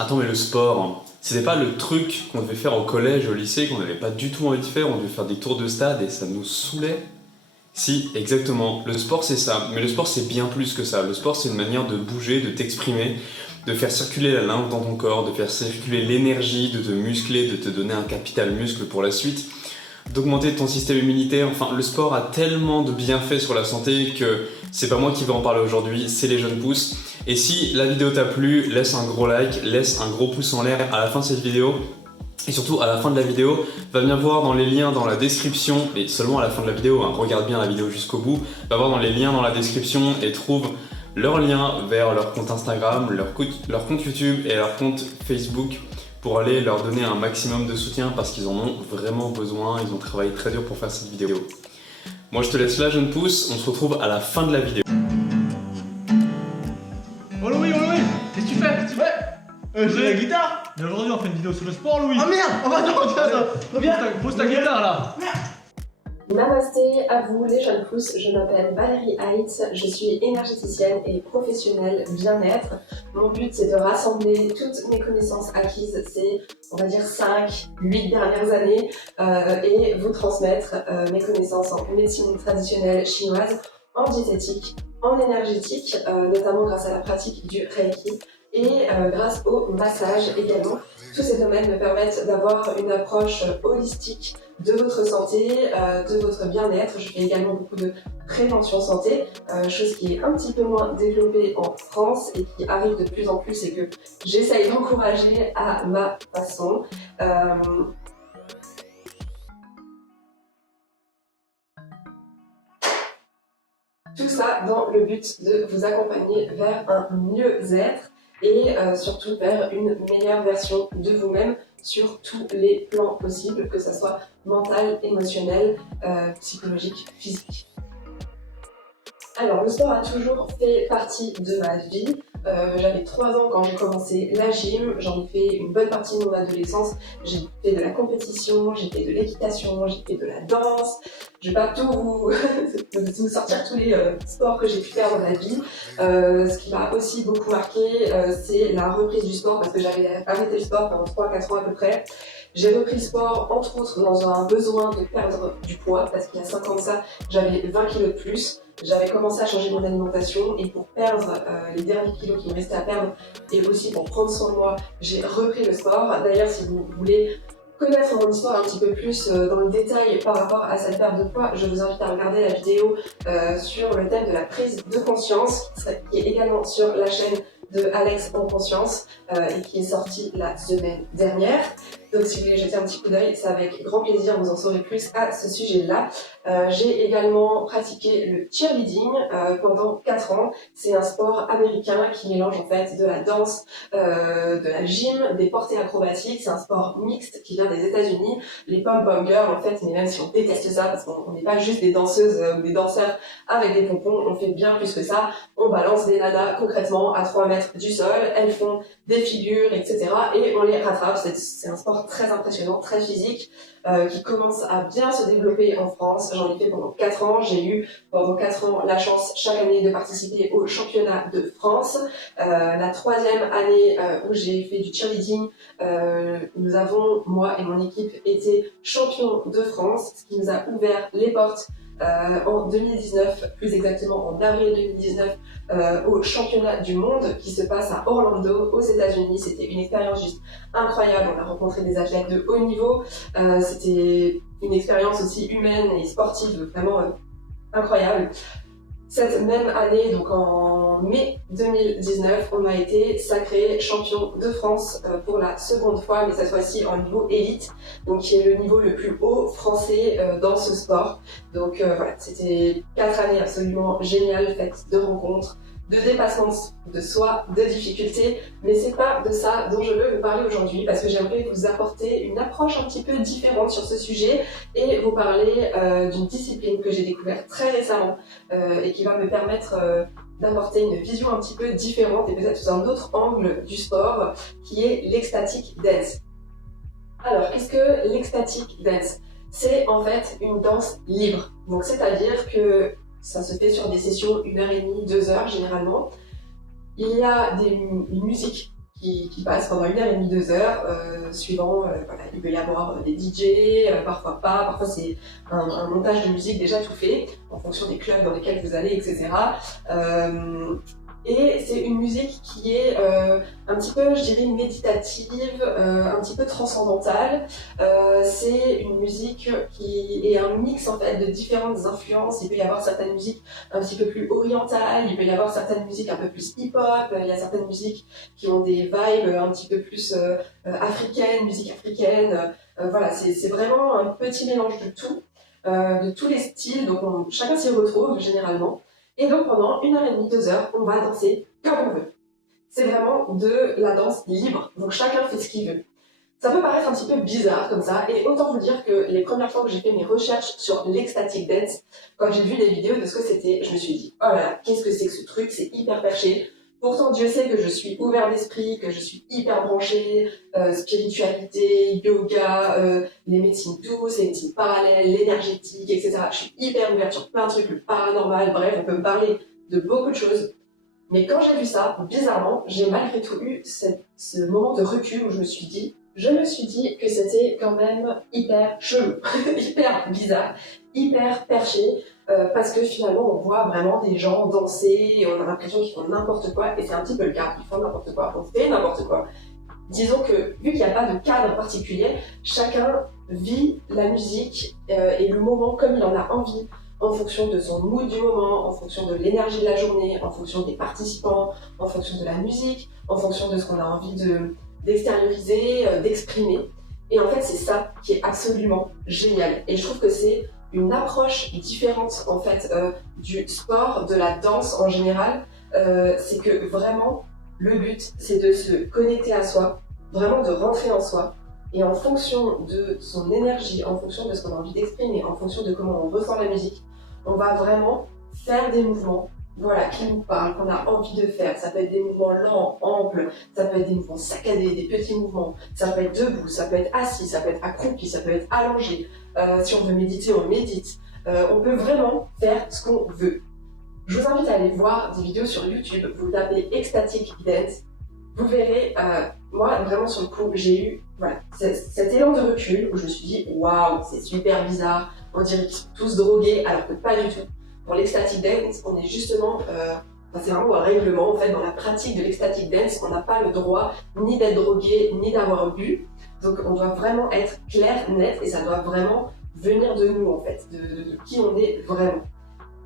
Attends, mais le sport, hein, c'était pas le truc qu'on devait faire au collège, au lycée, qu'on n'avait pas du tout envie de faire, on devait faire des tours de stade et ça nous saoulait? Si, exactement. Le sport, c'est ça. Mais le sport, c'est bien plus que ça. Le sport, c'est une manière de bouger, de t'exprimer, de faire circuler la lymphe dans ton corps, de faire circuler l'énergie, de te muscler, de te donner un capital muscle pour la suite, d'augmenter ton système immunitaire. Enfin, le sport a tellement de bienfaits sur la santé que c'est pas moi qui vais en parler aujourd'hui, c'est les jeunes pousses. Et si la vidéo t'a plu, laisse un gros like, laisse un gros pouce en l'air à la fin de cette vidéo. Et surtout, à la fin de la vidéo, va bien voir dans les liens dans la description, et seulement à la fin de la vidéo, hein, regarde bien la vidéo jusqu'au bout, va voir dans les liens dans la description et trouve leur lien vers leur compte Instagram, leur compte YouTube et leur compte Facebook pour aller leur donner un maximum de soutien parce qu'ils en ont vraiment besoin, ils ont travaillé très dur pour faire cette vidéo. Moi je te laisse là, jeune pouce, on se retrouve à la fin de la vidéo. Oh Louis, qu'est-ce que tu fais? Je joue la guitare. Mais aujourd'hui on fait une vidéo sur le sport, Louis. Oh merde. Oh bah non, tiens ça. Reviens. Pose ta guitare là. Namasté à vous les jeunes pousses, je m'appelle Valérie Heitz, je suis énergéticienne et professionnelle bien-être. Mon but c'est de rassembler toutes mes connaissances acquises ces, on va dire 5-8 dernières années et vous transmettre mes connaissances en médecine traditionnelle chinoise, en diététique, en énergétique, notamment grâce à la pratique du Reiki et grâce au massage également. Tous ces domaines me permettent d'avoir une approche holistique de votre santé, de votre bien-être. Je fais également beaucoup de prévention santé, chose qui est un petit peu moins développée en France et qui arrive de plus en plus et que j'essaye d'encourager à ma façon. Tout ça dans le but de vous accompagner vers un mieux-être et surtout vers une meilleure version de vous-même sur tous les plans possibles, que ce soit mental, émotionnel, psychologique, physique. Alors, le sport a toujours fait partie de ma vie. J'avais 3 ans quand j'ai commencé la gym, j'en ai fait une bonne partie de mon adolescence. J'ai fait de la compétition, j'ai fait de l'équitation, j'ai fait de la danse. Je vais pas tout vous sortir tous les sports que j'ai pu faire dans ma vie. Ce qui m'a aussi beaucoup marqué, c'est la reprise du sport parce que j'avais arrêté le sport pendant 3-4 ans à peu près. J'ai repris le sport entre autres dans un besoin de perdre du poids parce qu'il y a 5 ans de ça, j'avais 20 kilos de plus. J'avais commencé à changer mon alimentation et pour perdre les derniers kilos qui me restaient à perdre et aussi pour prendre soin de moi, j'ai repris le sport. D'ailleurs, si vous voulez connaître mon histoire un petit peu plus dans le détail par rapport à cette perte de poids, je vous invite à regarder la vidéo sur le thème de la prise de conscience qui est également sur la chaîne de Alex en conscience et qui est sortie la semaine dernière. Donc si vous voulez jeter un petit coup d'œil, c'est avec grand plaisir, vous en saurez plus à ce sujet-là. J'ai également pratiqué le cheerleading pendant 4 ans. C'est un sport américain qui mélange en fait de la danse, de la gym, des portées acrobatiques. C'est un sport mixte qui vient des États-Unis. Les pom-pom girls en fait, mais même si on déteste ça parce qu'on n'est pas juste des danseuses ou des danseurs avec des pompons, on fait bien plus que ça. On balance des nanas concrètement à 3 mètres du sol, elles font des figures, etc. et on les rattrape. C'est un sport très impressionnant, très physique, qui commence à bien se développer en France. J'en ai fait pendant 4 ans. J'ai eu pendant 4 ans la chance chaque année de participer au championnat de France. La 3e année où j'ai fait du cheerleading, nous avons, moi et mon équipe, été champions de France, ce qui nous a ouvert les portes en 2019, plus exactement en avril 2019, au championnat du monde qui se passe à Orlando, aux États-Unis. C'était une expérience juste incroyable. On a rencontré des athlètes de haut niveau. C'était une expérience aussi humaine et sportive vraiment incroyable. Cette même année, donc en mai 2019, on a été sacré champion de France pour la 2e fois, mais cette fois-ci en niveau élite, donc qui est le niveau le plus haut français dans ce sport. Donc voilà, c'était 4 années absolument géniales, faites de rencontres, de dépassement de soi, de difficultés, mais c'est pas de ça dont je veux vous parler aujourd'hui parce que j'aimerais vous apporter une approche un petit peu différente sur ce sujet et vous parler d'une discipline que j'ai découverte très récemment et qui va me permettre d'apporter une vision un petit peu différente et peut-être sous un autre angle du sport qui est l'ecstatic dance. Alors, qu'est-ce que l'ecstatic dance? C'est en fait une danse libre, donc c'est-à-dire que ça se fait sur des sessions 1h30, 2 heures généralement. Il y a une musique qui passe pendant 1h30, 2 heures, suivant, voilà, il peut y avoir des DJ, parfois pas, parfois c'est un montage de musique déjà tout fait, en fonction des clubs dans lesquels vous allez, etc. Et c'est une musique qui est un petit peu, je dirais, méditative, un petit peu transcendantale. C'est une musique qui est un mix en fait de différentes influences. Il peut y avoir certaines musiques un petit peu plus orientales, il peut y avoir certaines musiques un peu plus hip-hop, il y a certaines musiques qui ont des vibes un petit peu plus africaines, musique africaine. Voilà, c'est vraiment un petit mélange de tout, de tous les styles, donc chacun s'y retrouve généralement. Et donc pendant 1h30, 2 heures, on va danser comme on veut. C'est vraiment de la danse libre, donc chacun fait ce qu'il veut. Ça peut paraître un petit peu bizarre comme ça, et autant vous dire que les premières fois que j'ai fait mes recherches sur l'ecstatic dance, quand j'ai vu des vidéos de ce que c'était, je me suis dit, oh là là, qu'est-ce que c'est que ce truc, c'est hyper perché. Pourtant Dieu sait que je suis ouvert d'esprit, que je suis hyper branchée, spiritualité, yoga, les médecines douces, les médecines parallèles, l'énergétique, etc. Je suis hyper ouverte sur plein de trucs, le paranormal, bref, on peut me parler de beaucoup de choses. Mais quand j'ai vu ça, bizarrement, j'ai malgré tout eu ce moment de recul où je me suis dit que c'était quand même hyper chelou, hyper bizarre, hyper perché, parce que finalement on voit vraiment des gens danser et on a l'impression qu'ils font n'importe quoi, et c'est un petit peu le cas, ils font n'importe quoi, on fait n'importe quoi. Disons que vu qu'il n'y a pas de cadre particulier, chacun vit la musique et le moment comme il en a envie, en fonction de son mood du moment, en fonction de l'énergie de la journée, en fonction des participants, en fonction de la musique, en fonction de ce qu'on a envie d'extérioriser, d'exprimer. Et en fait, c'est ça qui est absolument génial. Et je trouve que c'est une approche différente en fait du sport, de la danse en général. C'est que vraiment, le but, c'est de se connecter à soi, vraiment de rentrer en soi. Et en fonction de son énergie, en fonction de ce qu'on a envie d'exprimer, en fonction de comment on ressent la musique, on va vraiment faire des mouvements, voilà, qui nous parlent, qu'on a envie de faire. Ça peut être des mouvements lents, amples, ça peut être des mouvements saccadés, des petits mouvements, ça peut être debout, ça peut être assis, ça peut être accroupi, ça peut être allongé. Si on veut méditer, on médite. On peut vraiment faire ce qu'on veut. Je vous invite à aller voir des vidéos sur YouTube, vous tapez Ecstatic Dance, vous verrez, moi vraiment sur le coup, j'ai eu voilà, cet élan de recul où je me suis dit waouh, c'est super bizarre, on dirait qu'ils sont tous drogués alors que pas du tout. Pour l'Ecstatic Dance, on est justement, c'est vraiment un règlement en fait dans la pratique de l'Ecstatic Dance, on n'a pas le droit ni d'être drogué ni d'avoir bu, donc on doit vraiment être clair, net et ça doit vraiment venir de nous en fait, de qui on est vraiment.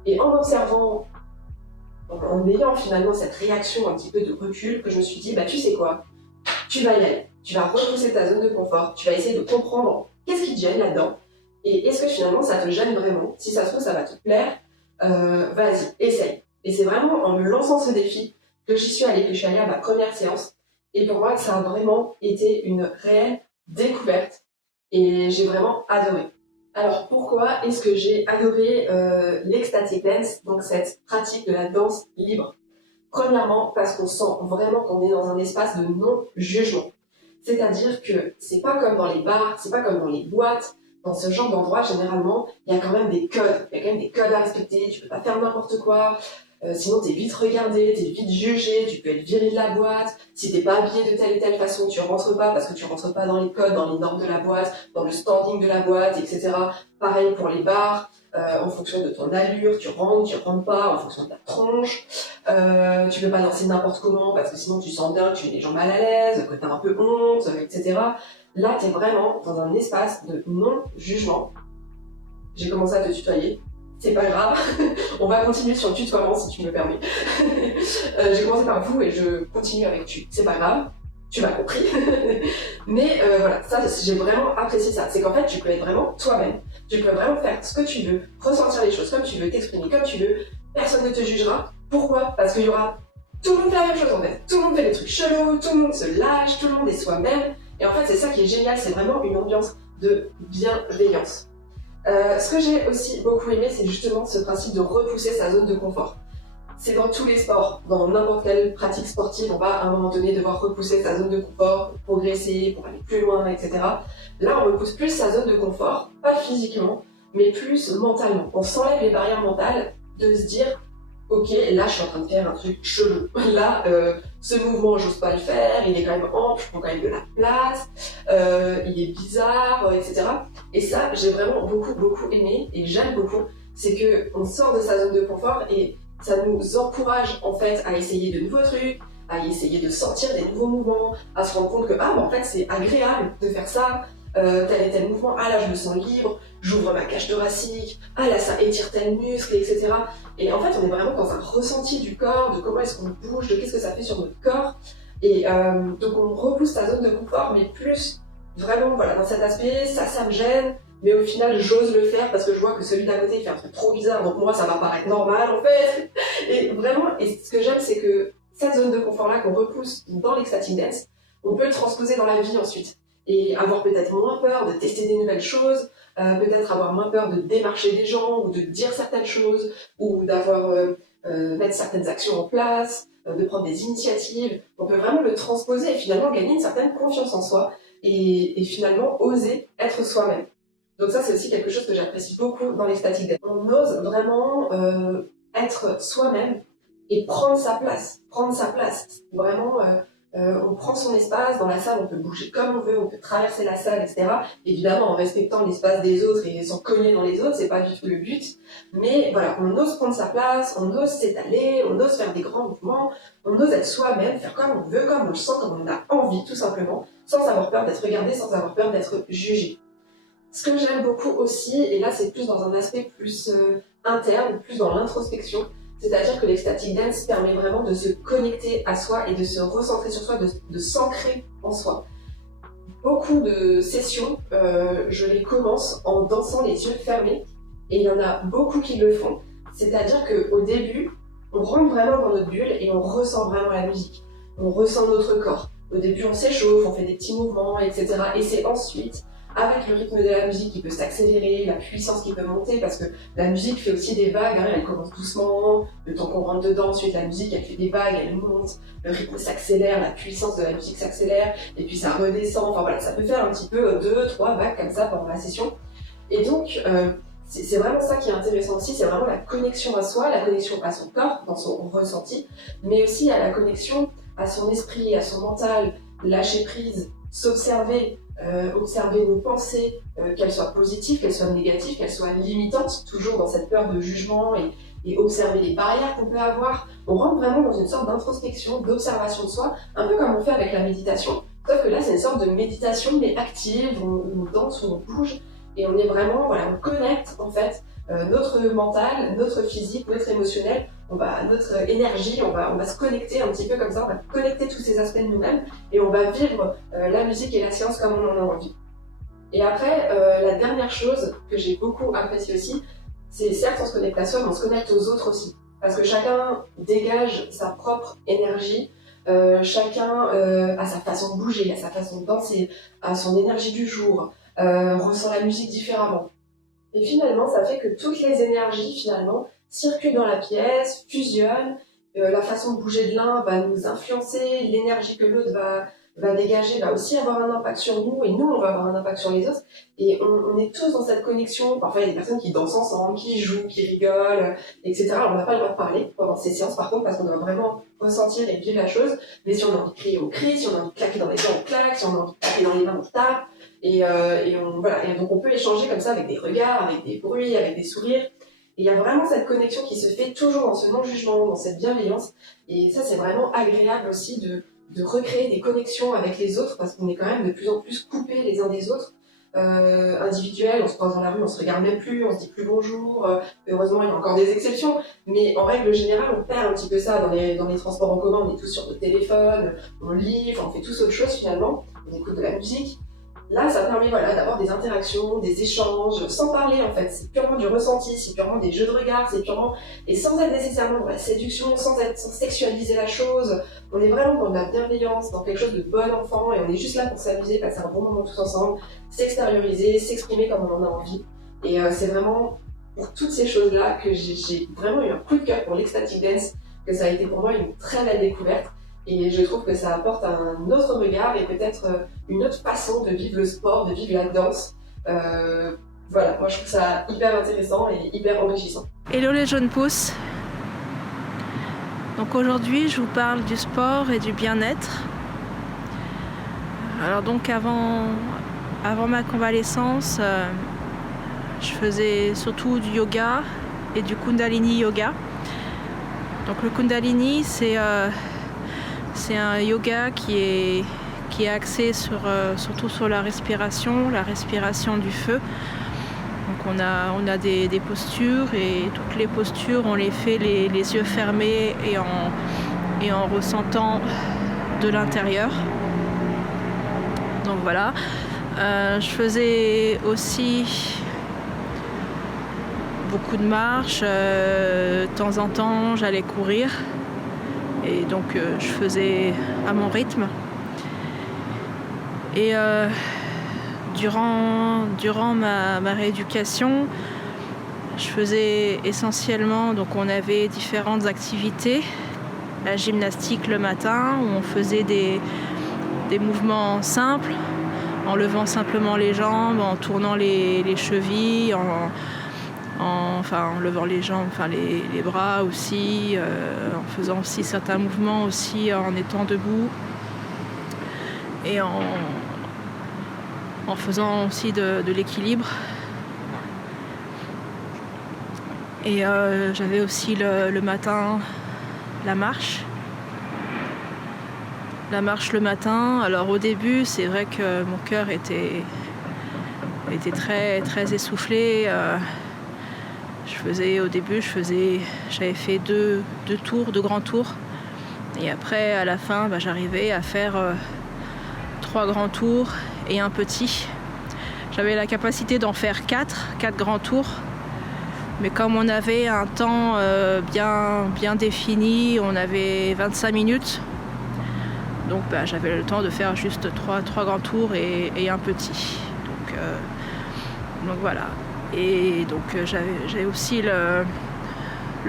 Et en observant, en ayant finalement cette réaction un petit peu de recul, que je me suis dit, bah tu sais quoi, tu vas y aller, tu vas repousser ta zone de confort, tu vas essayer de comprendre qu'est-ce qui te gêne là-dedans, et est-ce que finalement ça te gêne vraiment, si ça se trouve ça va te plaire, vas-y, essaye. Et c'est vraiment en me lançant ce défi que j'y suis allée, que je suis allée à ma première séance, et pour moi ça a vraiment été une réelle découverte, et j'ai vraiment adoré. Alors pourquoi est-ce que j'ai adoré l'ecstatic dance, donc cette pratique de la danse libre? Premièrement, parce qu'on sent vraiment qu'on est dans un espace de non-jugement. C'est-à-dire que c'est pas comme dans les bars, c'est pas comme dans les boîtes. Dans ce genre d'endroit, généralement, il y a quand même des codes. Il y a quand même des codes à respecter, tu peux pas faire n'importe quoi. Sinon, t'es vite regardé, t'es vite jugé, tu peux être viré de la boîte. Si t'es pas habillé de telle et telle façon, tu rentres pas parce que tu rentres pas dans les codes, dans les normes de la boîte, dans le standing de la boîte, etc. Pareil pour les bars, en fonction de ton allure, tu rentres pas, en fonction de ta tronche. Tu peux pas danser n'importe comment parce que sinon tu sens bien que tu mets les gens mal à l'aise, que t'as un peu honte, etc. Là, t'es vraiment dans un espace de non-jugement. J'ai commencé à te tutoyer. C'est pas grave, on va continuer sur le tutoiement si tu me permets. J'ai commencé par vous et je continue avec tu. C'est pas grave, tu m'as compris. Mais voilà, ça j'ai vraiment apprécié ça. C'est qu'en fait tu peux être vraiment toi-même. Tu peux vraiment faire ce que tu veux, ressentir les choses comme tu veux, t'exprimer comme tu veux. Personne ne te jugera. Pourquoi? Parce qu'il y aura tout le monde fait la même chose en fait. Tout le monde fait des trucs chelous, tout le monde se lâche, tout le monde est soi-même. Et en fait c'est ça qui est génial, c'est vraiment une ambiance de bienveillance. Ce que j'ai aussi beaucoup aimé, c'est justement ce principe de repousser sa zone de confort. C'est dans tous les sports, dans n'importe quelle pratique sportive, on va à un moment donné devoir repousser sa zone de confort, pour progresser, pour aller plus loin, etc. Là, on repousse plus sa zone de confort, pas physiquement, mais plus mentalement. On s'enlève les barrières mentales de se dire, ok, là je suis en train de faire un truc chelou. Là, ce mouvement, j'ose pas le faire, il est quand même ample, je prends quand même de la place, il est bizarre, etc. Et ça, j'ai vraiment beaucoup aimé, et j'aime beaucoup, c'est que on sort de sa zone de confort et ça nous encourage en fait à essayer de nouveaux trucs, à essayer de sortir des nouveaux mouvements, à se rendre compte que en fait c'est agréable de faire ça, tel et tel mouvement, là je me sens libre, j'ouvre ma cage thoracique, là ça étire tel muscle, etc. Et en fait on est vraiment dans un ressenti du corps, de comment est-ce qu'on bouge, de qu'est-ce que ça fait sur notre corps. Et donc on repousse ta zone de confort, mais plus vraiment voilà, dans cet aspect, ça me gêne, mais au final j'ose le faire parce que je vois que celui d'à côté il fait un truc trop bizarre, donc moi ça va paraître normal en fait. Et vraiment, et ce que j'aime c'est que cette zone de confort là qu'on repousse dans l'ecstatic dance, on peut le transposer dans la vie ensuite. Et avoir peut-être moins peur de tester des nouvelles choses, peut-être avoir moins peur de démarcher des gens ou de dire certaines choses, ou d'avoir mettre certaines actions en place, de prendre des initiatives. On peut vraiment le transposer et finalement gagner une certaine confiance en soi et finalement oser être soi-même. Donc ça c'est aussi quelque chose que j'apprécie beaucoup dans l'ecstatic dance. On ose vraiment être soi-même et prendre sa place. Vraiment, on prend son espace, dans la salle on peut bouger comme on veut, on peut traverser la salle, etc. Évidemment en respectant l'espace des autres et sans cogner dans les autres, c'est pas du tout le but. Mais voilà, on ose prendre sa place, on ose s'étaler, on ose faire des grands mouvements, on ose être soi-même, faire comme on veut, comme on le sent, comme on a envie tout simplement, sans avoir peur d'être regardé, sans avoir peur d'être jugé. Ce que j'aime beaucoup aussi, et là c'est plus dans un aspect plus interne, plus dans l'introspection, c'est-à-dire que l'ecstatic dance permet vraiment de se connecter à soi et de se recentrer sur soi, de s'ancrer en soi. Beaucoup de sessions, je les commence en dansant les yeux fermés, et il y en a beaucoup qui le font. C'est-à-dire qu'au début, on rentre vraiment dans notre bulle et on ressent vraiment la musique. On ressent notre corps. Au début, on s'échauffe, on fait des petits mouvements, etc. Et c'est ensuite, avec le rythme de la musique qui peut s'accélérer, la puissance qui peut monter, parce que la musique fait aussi des vagues, elle commence doucement, le temps qu'on rentre dedans, ensuite la musique elle fait des vagues, elle monte, le rythme s'accélère, la puissance de la musique s'accélère, et puis ça redescend, enfin voilà, ça peut faire un petit peu 2-3 vagues comme ça pendant la session. Et donc, c'est vraiment ça qui est intéressant aussi, c'est vraiment la connexion à soi, la connexion à son corps, dans son ressenti, mais aussi à la connexion à son esprit, à son mental, lâcher prise, s'observer, observer nos pensées, qu'elles soient positives, qu'elles soient négatives, qu'elles soient limitantes, toujours dans cette peur de jugement et observer les barrières qu'on peut avoir. On rentre vraiment dans une sorte d'introspection, d'observation de soi, un peu comme on fait avec la méditation. Sauf que là, c'est une sorte de méditation, mais active, on danse, on bouge, et on est vraiment, voilà, on connecte en fait notre mental, notre physique, notre émotionnel, notre énergie, on va se connecter un petit peu comme ça, on va connecter tous ces aspects de nous-mêmes et on va vivre la musique et la séance comme on en a envie. Et après, la dernière chose que j'ai beaucoup appréciée aussi, c'est certes on se connecte à soi, mais on se connecte aux autres aussi. Parce que chacun dégage sa propre énergie, chacun a sa façon de bouger, a sa façon de danser, a son énergie du jour, ressent la musique différemment. Et finalement, ça fait que toutes les énergies, finalement, circulent dans la pièce, fusionnent, la façon de bouger de l'un va nous influencer, l'énergie que l'autre va dégager va aussi avoir un impact sur nous, et nous, on va avoir un impact sur les autres. Et on est tous dans cette connexion. Parfois, il y a des personnes qui dansent ensemble, qui jouent, qui rigolent, etc. On n'a pas le droit de parler pendant ces séances, par contre, parce qu'on doit vraiment ressentir et vivre la chose. Mais si on a envie de crier, on crie. Si on a envie de claquer dans les dents, on claque. Si on a envie de taper dans les mains, on tape. Et voilà. Et donc, on peut échanger comme ça avec des regards, avec des bruits, avec des sourires. Et il y a vraiment cette connexion qui se fait toujours dans ce non-jugement, dans cette bienveillance. Et ça, c'est vraiment agréable aussi de recréer des connexions avec les autres, parce qu'on est quand même de plus en plus coupés les uns des autres. Individuels, on se croise dans la rue, on se regarde même plus, on se dit plus bonjour. Heureusement, il y a encore des exceptions, mais en règle générale, on perd un petit peu ça dans les transports en commun. On est tous sur notre téléphone, on lit, on fait tous autre chose finalement. On écoute de la musique. Là, ça permet d'avoir des interactions, des échanges, sans parler en fait. C'est purement du ressenti, c'est purement des jeux de regard, c'est purement... Et sans être nécessairement dans la séduction, sans sexualiser la chose. On est vraiment dans de la bienveillance, dans quelque chose de bon enfant, et on est juste là pour s'amuser, passer un bon moment tous ensemble, s'extérioriser, s'exprimer comme on en a envie. Et c'est vraiment pour toutes ces choses-là que j'ai vraiment eu un coup de cœur pour l'ecstatic dance, que ça a été pour moi une très belle découverte. Et je trouve que ça apporte un autre regard et peut-être une autre façon de vivre le sport, de vivre la danse. Voilà, moi je trouve ça hyper intéressant et hyper enrichissant. Hello les jeunes pousses. Donc Donc aujourd'hui, je vous parle du sport et du bien-être. Alors donc avant ma convalescence, je faisais surtout du yoga et du Kundalini yoga. Donc le Kundalini, c'est un yoga qui est axé surtout sur la respiration du feu. Donc on a des postures et toutes les postures, on les fait les yeux fermés et en ressentant de l'intérieur. Donc voilà. Je faisais aussi beaucoup de marches. De temps en temps, j'allais courir. Et donc je faisais à mon rythme. Et durant ma rééducation, je faisais essentiellement, donc on avait différentes activités. La gymnastique le matin, où on faisait des mouvements simples, en levant simplement les jambes, en tournant les chevilles, en levant les jambes, les bras aussi, en faisant aussi certains mouvements aussi en étant debout et en faisant aussi de l'équilibre. Et j'avais aussi le matin la marche le matin. Alors au début, c'est vrai que mon cœur était très, très essoufflé. J'avais fait deux grands tours. Et après, à la fin, j'arrivais à faire 3 grands tours et un petit. J'avais la capacité d'en faire 4 grands tours. Mais comme on avait un temps bien défini, on avait 25 minutes. Donc j'avais le temps de faire juste 3 grands tours et un petit. Donc voilà. Et donc j'avais aussi le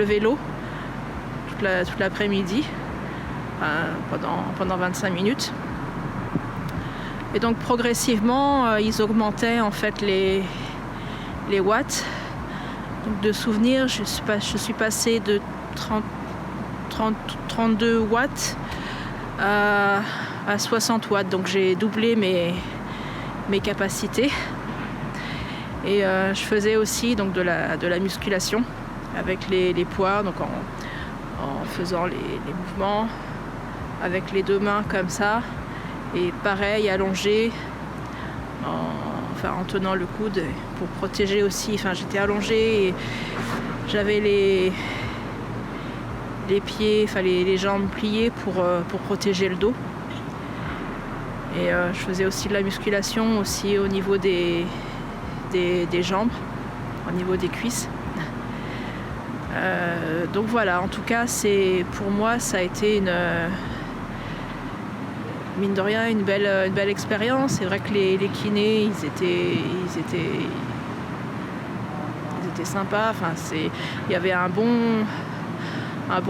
vélo toute l'après-midi pendant 25 minutes. Et donc progressivement, ils augmentaient en fait les watts. Donc de souvenir, je suis passée de 32 watts à 60 watts. Donc j'ai doublé mes capacités. Et je faisais aussi donc de la musculation avec les poids, donc en faisant les mouvements avec les 2 mains comme ça. Et pareil, allongé, en tenant le coude pour protéger aussi. J'étais allongée et j'avais les pieds, les jambes pliées pour protéger le dos. Et je faisais aussi de la musculation aussi au niveau des jambes, au niveau des cuisses. Donc voilà, en tout cas, pour moi, ça a été mine de rien, une belle expérience. C'est vrai que les kinés, ils étaient sympas. Il y avait un bon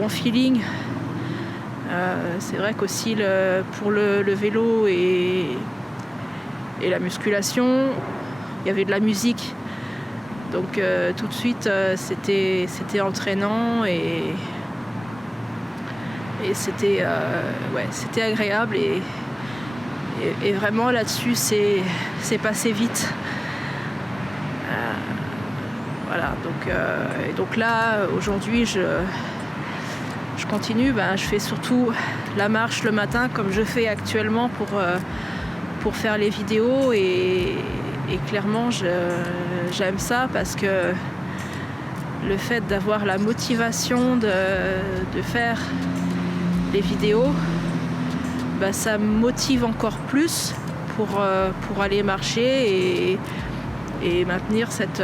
feeling. C'est vrai qu'aussi pour le vélo et la musculation, il y avait de la musique. Donc tout de suite, c'était entraînant et c'était agréable et vraiment là-dessus c'est passé vite. Voilà, donc là aujourd'hui je continue, je fais surtout la marche le matin comme je fais actuellement pour faire les vidéos et clairement j'aime ça parce que le fait d'avoir la motivation de faire les vidéos, ça me motive encore plus pour aller marcher et maintenir cette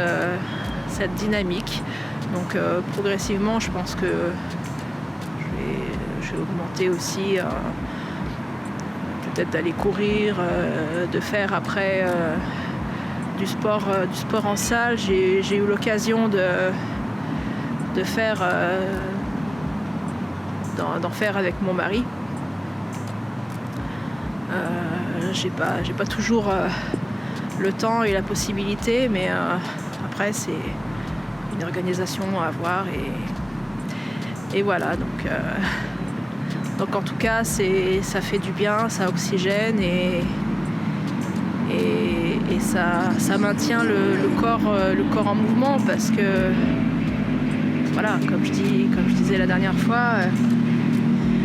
dynamique. Donc progressivement, je pense que je vais augmenter aussi, peut-être d'aller courir, de faire après du sport en salle. J'ai eu l'occasion de faire d'en faire avec mon mari. J'ai pas toujours le temps et la possibilité, mais après c'est une organisation à avoir et voilà, donc Donc en tout cas, ça fait du bien, ça oxygène et ça maintient le corps en mouvement parce que, voilà, comme je disais la dernière fois,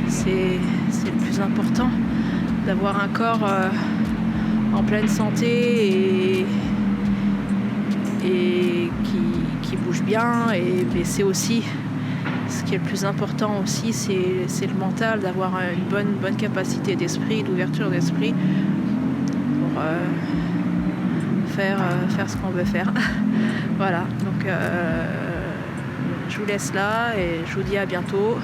c'est le plus important d'avoir un corps en pleine santé et qui bouge bien. Mais c'est aussi, ce qui est le plus important aussi, c'est le mental, d'avoir une bonne capacité d'esprit, d'ouverture d'esprit pour faire ce qu'on veut faire. Voilà, donc je vous laisse là et je vous dis à bientôt.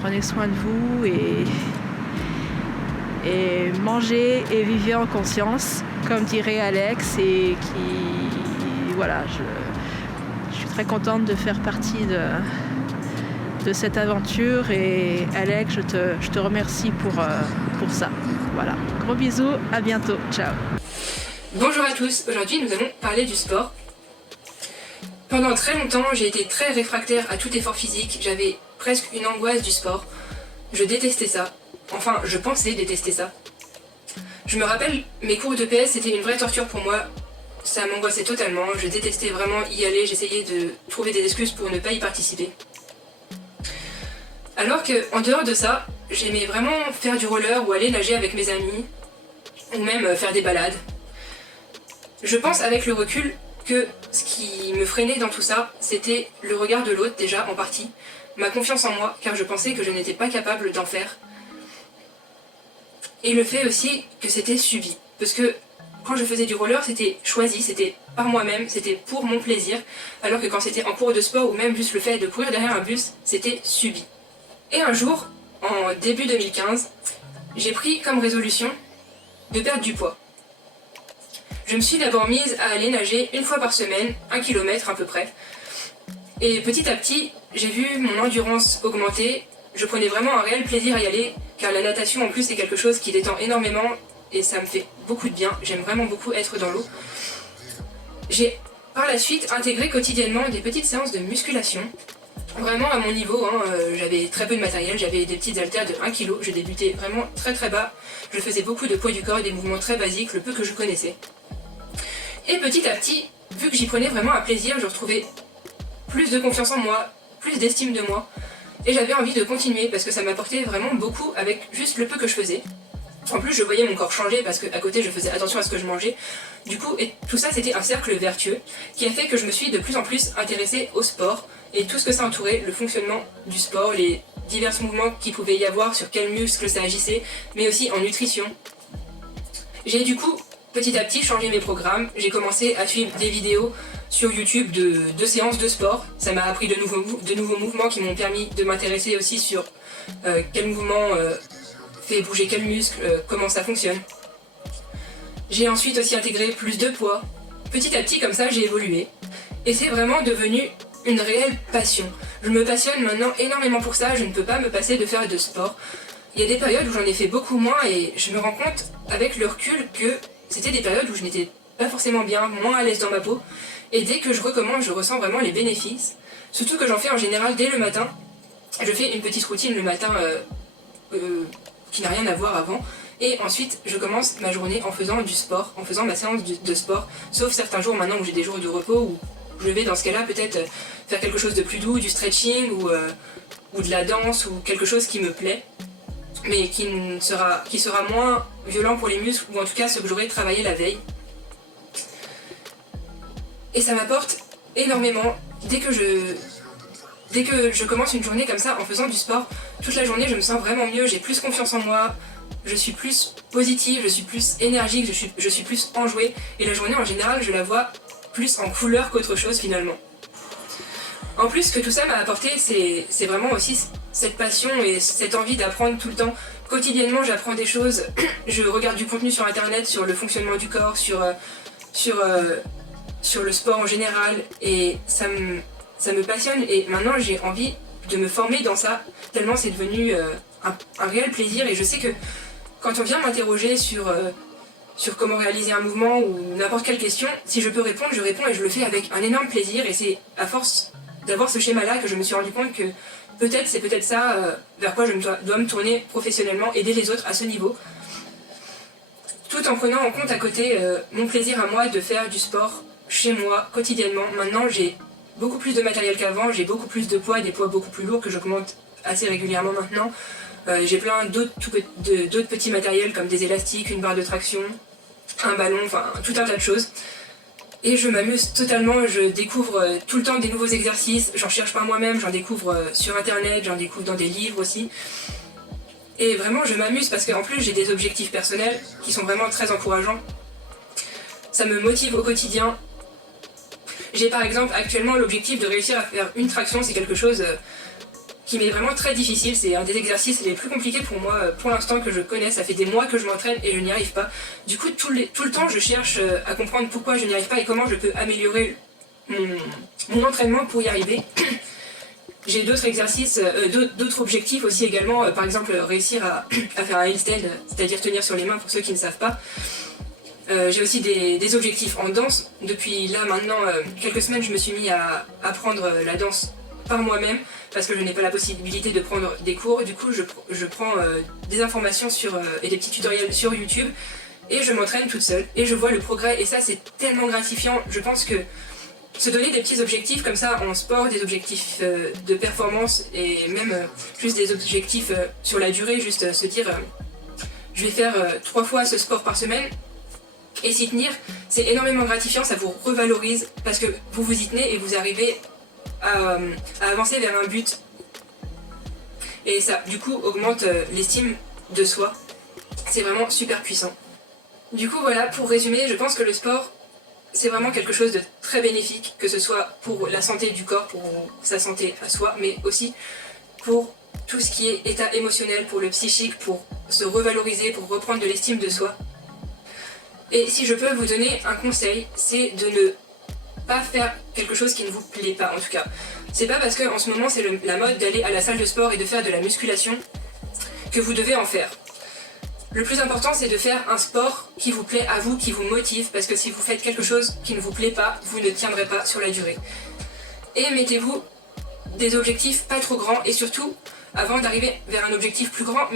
Prenez soin de vous et mangez et vivez en conscience, comme dirait Alex, et voilà, je suis très contente de faire partie de cette aventure, et Alex, je te remercie pour ça. Voilà, gros bisous, à bientôt, ciao. Bonjour à tous, aujourd'hui nous allons parler du sport. Pendant très longtemps, j'ai été très réfractaire à tout effort physique, j'avais presque une angoisse du sport. Je détestais ça. Enfin, je pensais détester ça. Je me rappelle, mes cours de PS, c'était une vraie torture pour moi. Ça m'angoissait totalement, je détestais vraiment y aller, j'essayais de trouver des excuses pour ne pas y participer. Alors que, en dehors de ça, j'aimais vraiment faire du roller ou aller nager avec mes amis, ou même faire des balades. Je pense avec le recul que ce qui me freinait dans tout ça, c'était le regard de l'autre déjà en partie, ma confiance en moi, car je pensais que je n'étais pas capable d'en faire. Et le fait aussi que c'était subi, parce que quand je faisais du roller, c'était choisi, c'était par moi-même, c'était pour mon plaisir, alors que quand c'était en cours de sport ou même juste le fait de courir derrière un bus, c'était subi. Et un jour, en début 2015, j'ai pris comme résolution de perdre du poids. Je me suis d'abord mise à aller nager une fois par semaine, 1 km à peu près. Et petit à petit, j'ai vu mon endurance augmenter. Je prenais vraiment un réel plaisir à y aller, car la natation en plus c'est quelque chose qui détend énormément et ça me fait beaucoup de bien. J'aime vraiment beaucoup être dans l'eau. J'ai par la suite intégré quotidiennement des petites séances de musculation. Vraiment à mon niveau, j'avais très peu de matériel, j'avais des petites haltères de 1 kg, je débutais vraiment très bas. Je faisais beaucoup de poids du corps et des mouvements très basiques, le peu que je connaissais. Et petit à petit, vu que j'y prenais vraiment un plaisir, je retrouvais plus de confiance en moi, plus d'estime de moi. Et j'avais envie de continuer parce que ça m'apportait vraiment beaucoup avec juste le peu que je faisais. En plus, je voyais mon corps changer parce qu'à côté, je faisais attention à ce que je mangeais. Du coup, et tout ça, c'était un cercle vertueux qui a fait que je me suis de plus en plus intéressée au sport et tout ce que ça entourait, le fonctionnement du sport, les divers mouvements qu'il pouvait y avoir, sur quels muscles ça agissait, mais aussi en nutrition. J'ai du coup petit à petit changé mes programmes, j'ai commencé à suivre des vidéos sur YouTube de séances de sport. Ça m'a appris de nouveaux mouvements qui m'ont permis de m'intéresser aussi sur quel mouvement fait bouger quel muscle, comment ça fonctionne. J'ai ensuite aussi intégré plus de poids. Petit à petit comme ça j'ai évolué et c'est vraiment devenu une réelle passion. Je me passionne maintenant énormément pour ça, je ne peux pas me passer de faire de sport. Il y a des périodes où j'en ai fait beaucoup moins et je me rends compte avec le recul que c'était des périodes où je n'étais pas forcément bien, moins à l'aise dans ma peau. Et dès que je recommence, je ressens vraiment les bénéfices. Surtout que j'en fais en général dès le matin. Je fais une petite routine le matin qui n'a rien à voir avant. Et ensuite, je commence ma journée en faisant du sport, en faisant ma séance de sport. Sauf certains jours maintenant où j'ai des jours de repos, où je vais dans ce cas-là peut-être faire quelque chose de plus doux, du stretching ou de la danse ou quelque chose qui me plaît. Mais qui sera moins violent pour les muscles, ou en tout cas ce que j'aurais travaillé la veille. Et ça m'apporte énormément. Dès que je commence une journée comme ça en faisant du sport, toute la journée je me sens vraiment mieux, j'ai plus confiance en moi, je suis plus positive, je suis plus énergique, je suis plus enjouée, et la journée en général je la vois plus en couleur qu'autre chose finalement. En plus, ce que tout ça m'a apporté, c'est vraiment aussi cette passion et cette envie d'apprendre tout le temps. Quotidiennement, j'apprends des choses, je regarde du contenu sur internet, sur le fonctionnement du corps, sur le sport en général, et ça me passionne, et maintenant j'ai envie de me former dans ça, tellement c'est devenu un réel plaisir, et je sais que quand on vient m'interroger sur comment réaliser un mouvement ou n'importe quelle question, si je peux répondre, je réponds et je le fais avec un énorme plaisir, et c'est à force d'avoir ce schéma-là que je me suis rendu compte que c'est peut-être ça vers quoi je dois me tourner professionnellement, aider les autres à ce niveau. Tout en prenant en compte à côté mon plaisir à moi de faire du sport chez moi, quotidiennement. Maintenant, j'ai beaucoup plus de matériel qu'avant, j'ai beaucoup plus de poids, des poids beaucoup plus lourds que j'augmente assez régulièrement maintenant. J'ai plein d'autres petits matériels comme des élastiques, une barre de traction, un ballon, enfin tout un tas de choses. Et je m'amuse totalement, je découvre tout le temps des nouveaux exercices, j'en cherche par moi-même, j'en découvre sur internet, j'en découvre dans des livres aussi. Et vraiment je m'amuse parce qu'en plus j'ai des objectifs personnels qui sont vraiment très encourageants. Ça me motive au quotidien. J'ai par exemple actuellement l'objectif de réussir à faire une traction, c'est quelque chose qui m'est vraiment très difficile, c'est un des exercices les plus compliqués pour moi pour l'instant que je connais, ça fait des mois que je m'entraîne et je n'y arrive pas. Du coup tout le temps je cherche à comprendre pourquoi je n'y arrive pas et comment je peux améliorer mon entraînement pour y arriver. J'ai d'autres exercices, d'autres objectifs aussi également, par exemple réussir à faire un handstand, c'est-à-dire tenir sur les mains pour ceux qui ne savent pas. J'ai aussi des objectifs en danse. Depuis là maintenant quelques semaines je me suis mis à apprendre la danse par moi-même parce que je n'ai pas la possibilité de prendre des cours. Du coup je prends des informations et des petits tutoriels sur YouTube et je m'entraîne toute seule et je vois le progrès et ça c'est tellement gratifiant. Je pense que se donner des petits objectifs comme ça en sport, des objectifs de performance et même juste des objectifs sur la durée, juste se dire je vais faire 3 fois ce sport par semaine et s'y tenir, c'est énormément gratifiant, ça vous revalorise parce que vous vous y tenez et vous arrivez à avancer vers un but et ça du coup augmente l'estime de soi, c'est vraiment super puissant. Du coup voilà, pour résumer, je pense que le sport c'est vraiment quelque chose de très bénéfique, que ce soit pour la santé du corps, pour sa santé à soi, mais aussi pour tout ce qui est état émotionnel, pour le psychique, pour se revaloriser, pour reprendre de l'estime de soi. Et si je peux vous donner un conseil, c'est de ne pas faire quelque chose qui ne vous plaît pas en tout cas. C'est pas parce qu'en ce moment c'est la mode d'aller à la salle de sport et de faire de la musculation que vous devez en faire. Le plus important c'est de faire un sport qui vous plaît à vous, qui vous motive, parce que si vous faites quelque chose qui ne vous plaît pas, vous ne tiendrez pas sur la durée. Et mettez-vous des objectifs pas trop grands et surtout, avant d'arriver vers un objectif plus grand,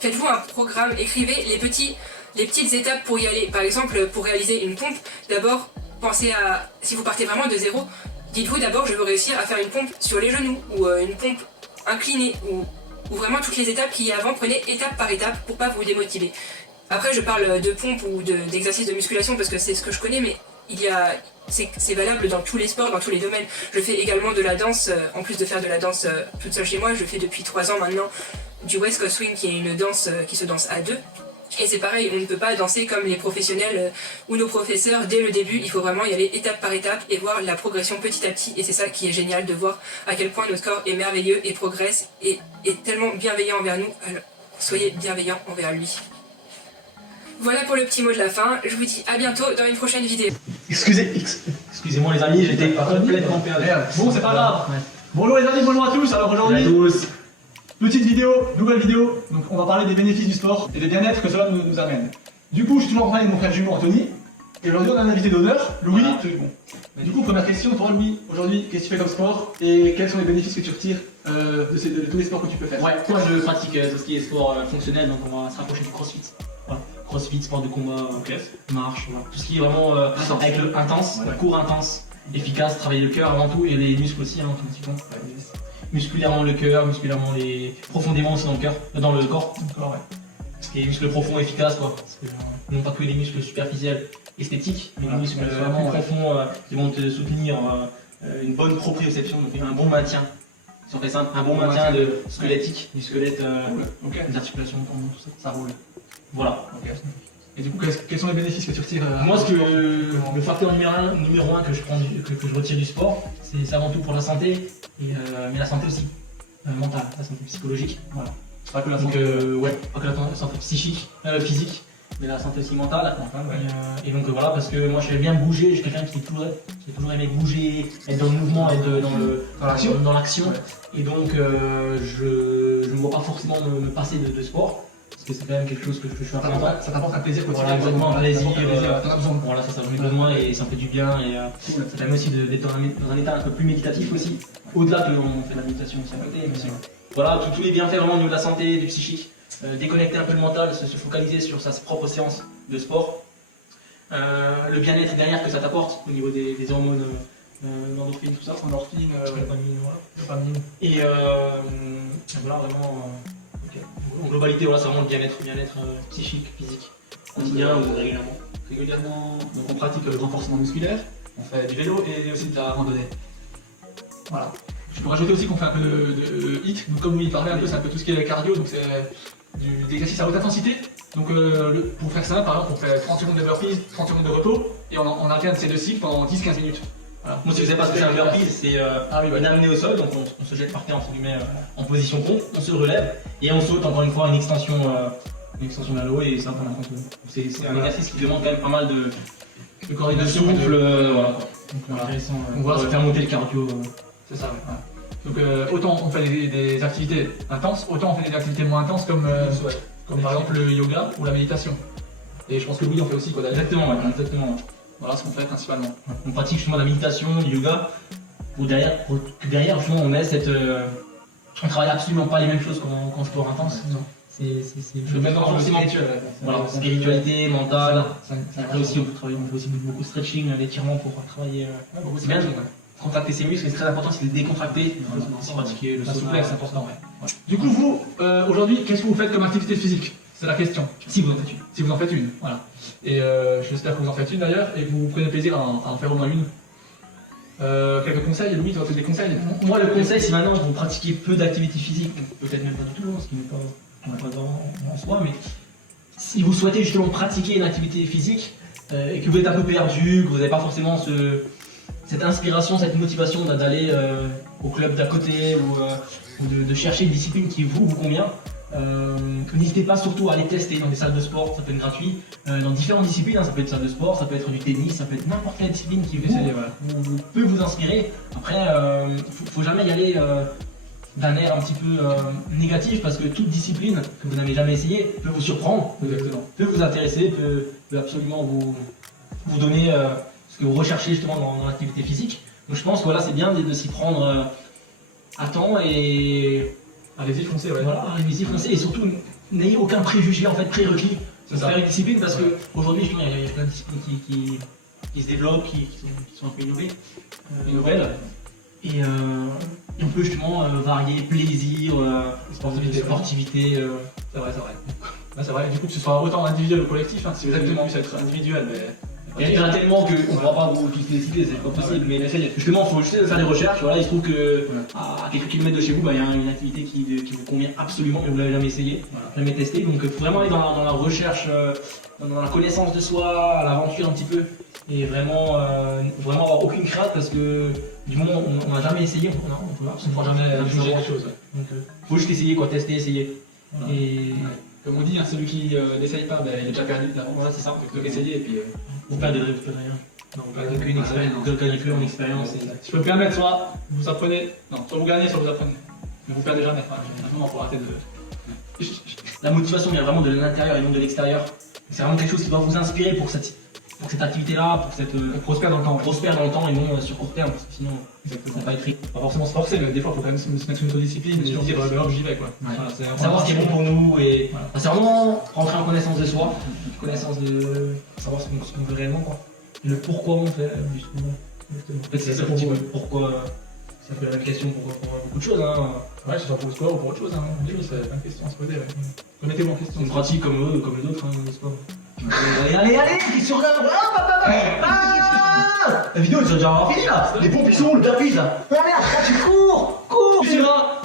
faites-vous un programme, écrivez les petites étapes pour y aller. Par exemple, pour réaliser une pompe, d'abord pensez à, si vous partez vraiment de zéro, dites-vous d'abord je veux réussir à faire une pompe sur les genoux ou une pompe inclinée ou vraiment toutes les étapes qu'il y a avant, prenez étape par étape pour pas vous démotiver. Après je parle de pompe ou d'exercices de musculation parce que c'est ce que je connais, mais c'est valable dans tous les sports, dans tous les domaines. Je fais également de la danse, en plus de faire de la danse toute seule chez moi, je fais depuis 3 ans maintenant du West Coast Swing qui est une danse qui se danse à 2. Et c'est pareil, on ne peut pas danser comme les professionnels ou nos professeurs dès le début, il faut vraiment y aller étape par étape et voir la progression petit à petit. Et c'est ça qui est génial, de voir à quel point notre corps est merveilleux et progresse et est tellement bienveillant envers nous. Alors, soyez bienveillants envers lui. Voilà pour le petit mot de la fin, je vous dis à bientôt dans une prochaine vidéo. Excusez-moi les amis, j'étais complètement perdu. Bon, c'est pas grave. Bonjour les amis, bonjour à tous. Alors aujourd'hui, petite vidéo, nouvelle vidéo. Donc on va parler des bénéfices du sport et des bien-être que cela nous amène. Du coup, je suis toujours en train avec mon frère jumeau Anthony. Et aujourd'hui, on a un invité d'honneur, Louis. Voilà. Du coup, première question pour toi, Louis. Aujourd'hui, qu'est-ce que tu fais comme sport et quels sont les bénéfices que tu retires de tous les sports que tu peux faire? Ouais, moi je pratique tout ce qui est sport fonctionnel, donc on va se rapprocher du crossfit. Voilà. Crossfit, sport de combat, marche, voilà. Tout ce qui est vraiment avec le intense, cours intense, efficace, travailler le cœur avant tout et les muscles aussi, un petit peu. Musculairement le cœur, profondément aussi dans le cœur, dans le corps. Ouais. Les muscles profonds, efficaces quoi. Non pas que les muscles superficiels, esthétiques, mais les muscles vraiment profonds qui vont te soutenir une bonne proprioception, donc un bon maintien. Si on fait simple, un bon maintien de squelettique, du squelette, des articulations, tout ça, ça roule. Voilà. Et du coup, quels sont les bénéfices que tu retires Moi, le facteur numéro 1 que je retire du sport, c'est avant tout pour la santé, mais la santé aussi mentale, la santé psychologique. Voilà. Pas que la santé. Pas que la santé physique, mais la santé aussi mentale. Et donc voilà, parce que moi je fais bien bouger, je suis quelqu'un qui a toujours aimé bouger, être dans le mouvement, être dans l'action. Ouais. Et donc je ne vois pas forcément me passer de sport. parce que c'est quand même quelque chose que je fais un peu longtemps. Ça t'apporte un plaisir quotidien. Voilà, exactement, un plaisir. T'en as besoin. Voilà, ça j'en ai besoin et ça me fait du bien et ça permet aussi d'être dans un état un peu plus méditatif aussi. Au-delà que l'on fait de la méditation aussi à côté, mais voilà, tous les bienfaits vraiment au niveau de la santé, du psychique. Déconnecter un peu le mental, se focaliser sur sa propre séance de sport. Le bien-être derrière que ça t'apporte au niveau des hormones, l'endorphine, tout ça. Endorphine, Dopamine, voilà. dopamine. Et voilà, vraiment, en globalité, voilà, c'est vraiment le bien-être psychique, physique, quotidien ou régulièrement. Régulièrement, donc on pratique le renforcement musculaire, on fait du vélo et aussi de la randonnée. Voilà. Je peux rajouter aussi qu'on fait un peu de HIIT, donc comme il parlait un peu, c'est un peu tout ce qui est cardio, donc c'est des exercices à haute intensité. Donc pour faire ça, par exemple, on fait 30 secondes de burpees, 30 secondes de repos, et on alterne ces deux cycles pendant 10-15 minutes. Voilà. Moi, si vous ne savez pas ce que c'est un burpee, c'est une amenée au sol, donc on se jette par terre entre guillemets en position con, on se relève et on saute encore une fois une extension d'alo et ça pendant 30 secondes. C'est un exercice qui demande quand même pas mal de coordination, souffle, voilà. Donc voilà. intéressant, Donc voilà, pour faire monter le cardio. C'est ça, ouais. Donc autant on fait des activités intenses, autant on fait des activités moins intenses comme par exemple le yoga ou la méditation. Et je pense que Louis en fait aussi quoi d'ailleurs. Exactement, ouais, exactement. Voilà ce qu'on fait principalement. On pratique justement la méditation, du yoga, pour que derrière justement on ait cette... on travaille absolument pas les mêmes choses qu'en sport intense. Non. Je mets dans le spirituel. Voilà, spiritualité, mentale. Après aussi on peut travailler, on fait aussi beaucoup de stretching, l'étirement pour travailler. C'est bien de contracter ses muscles, c'est très important, c'est de les décontracter. C'est pratiquer le La sauna. souplesse, c'est important, ouais. Du coup vous, aujourd'hui, qu'est-ce que vous faites comme activité physique? C'est la question. Si vous en faites une. Si vous en faites une, voilà. Et j'espère que vous en faites une d'ailleurs et que vous prenez plaisir à en faire au moins une. Quelques conseils, Louis, tu vas des conseils? Moi, le conseil, c'est maintenant que vous pratiquez peu d'activité physique, peut-être même pas du tout, ce qui n'est pas en soi, mais si vous souhaitez justement pratiquer une activité physique et que vous êtes un peu perdu, que vous n'avez pas forcément cette inspiration, cette motivation d'aller au club d'à côté ou de chercher une discipline qui vous convient, n'hésitez pas surtout à aller tester dans des salles de sport, ça peut être gratuit, dans différentes disciplines, hein, ça peut être salle de sport, ça peut être du tennis, ça peut être n'importe quelle discipline qui peut vous inspirer. Après, faut jamais y aller d'un air un petit peu négatif parce que toute discipline que vous n'avez jamais essayé peut vous surprendre, peut vous intéresser, peut absolument vous donner ce que vous recherchez justement dans l'activité physique. Donc je pense que voilà, c'est bien de s'y prendre à temps et allez-y, foncez, ouais. voilà, allez-y, foncez et surtout n'ayez aucun préjugé en fait prérequis de faire une discipline parce que aujourd'hui justement il y a plein de disciplines qui se développent, qui sont un peu nouvelles. Et on peut justement varier plaisir, sportivité. C'est vrai. Là, c'est vrai, du coup, que ce soit autant individuel ou collectif, hein, si vous avez envie d'être individuel, mais. Il y en a tellement qu'on ne pourra pas vous tous les citer, c'est pas possible. Mais justement, il faut juste faire des recherches. Voilà, il se trouve que à quelques kilomètres de chez vous, il y a une activité qui vous convient absolument, mais vous ne l'avez jamais essayé, jamais testé. Donc il faut vraiment aller dans la recherche, dans la connaissance de soi, à l'aventure un petit peu. Et vraiment avoir aucune crainte parce que du moment où on n'a jamais essayé, on ne pourra jamais juger savoir. quelque chose. Donc faut juste essayer, tester, essayer. Voilà. Et comme on dit, hein, celui qui n'essaye pas, il est déjà perdu. Voilà, c'est ça. Donc essayer et puis. Vous perdez rien. Non, vous gagnez qu'une expérience. Vous gagnez que en expérience. Si je peux me permettre, soit vous apprenez, soit vous gagnez, soit vous apprenez. Mais vous perdez jamais. Maintenant, faut arrêter de. La motivation vient vraiment de l'intérieur et non de l'extérieur. C'est vraiment quelque chose qui doit vous inspirer pour cette activité-là, pour cette prospère dans le temps. Et non sur court terme, parce que sinon ça ne va pas être Pas forcément se forcer, mais des fois, il faut quand même se mettre une autodiscipline et se dire, hop, j'y vais quoi. Voilà, savoir ce qui est bon pour nous et c'est vraiment rentrer en connaissance de soi, connaissance de savoir ce qu'on veut réellement quoi. Et le pourquoi on fait justement. En fait, c'est ça un petit peu pourquoi. C'est un peu la même question pour beaucoup de choses. Hein. Ouais, que ce soit pour le sport ou pour autre chose. Hein. C'est plein de questions à se poser. Remettez-vous en question. C'est une pratique comme les autres, hein, le sport. Allez, qui se regarde. La vidéo elle est déjà finie là. Les pompes ils sont où, le burpees là? Oh merde, tu cours, tu iras.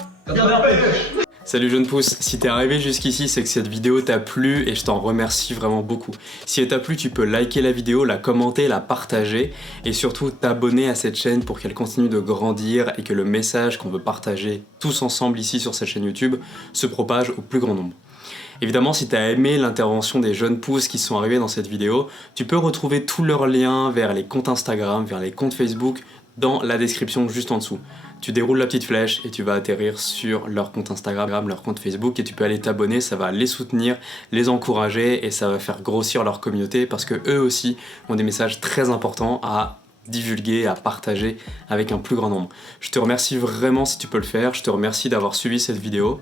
Salut jeune pouce, si t'es arrivé jusqu'ici, c'est que cette vidéo t'a plu et je t'en remercie vraiment beaucoup. Si elle t'a plu, tu peux liker la vidéo, la commenter, la partager et surtout t'abonner à cette chaîne pour qu'elle continue de grandir et que le message qu'on veut partager tous ensemble ici sur cette chaîne YouTube se propage au plus grand nombre. Évidemment, si tu as aimé l'intervention des jeunes pousses qui sont arrivés dans cette vidéo, tu peux retrouver tous leurs liens vers les comptes Instagram, vers les comptes Facebook, dans la description juste en dessous. Tu déroules la petite flèche et tu vas atterrir sur leur compte Instagram, leur compte Facebook et tu peux aller t'abonner, ça va les soutenir, les encourager et ça va faire grossir leur communauté parce que eux aussi ont des messages très importants à divulguer, à partager avec un plus grand nombre. Je te remercie vraiment si tu peux le faire, je te remercie d'avoir suivi cette vidéo.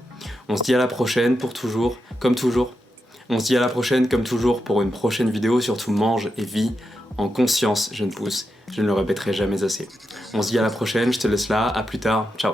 On se dit à la prochaine pour toujours, comme toujours. On se dit à la prochaine comme toujours pour une prochaine vidéo, surtout mange et vis en conscience, jeune pousse. Je ne le répéterai jamais assez. On se dit à la prochaine, je te laisse là, à plus tard, ciao.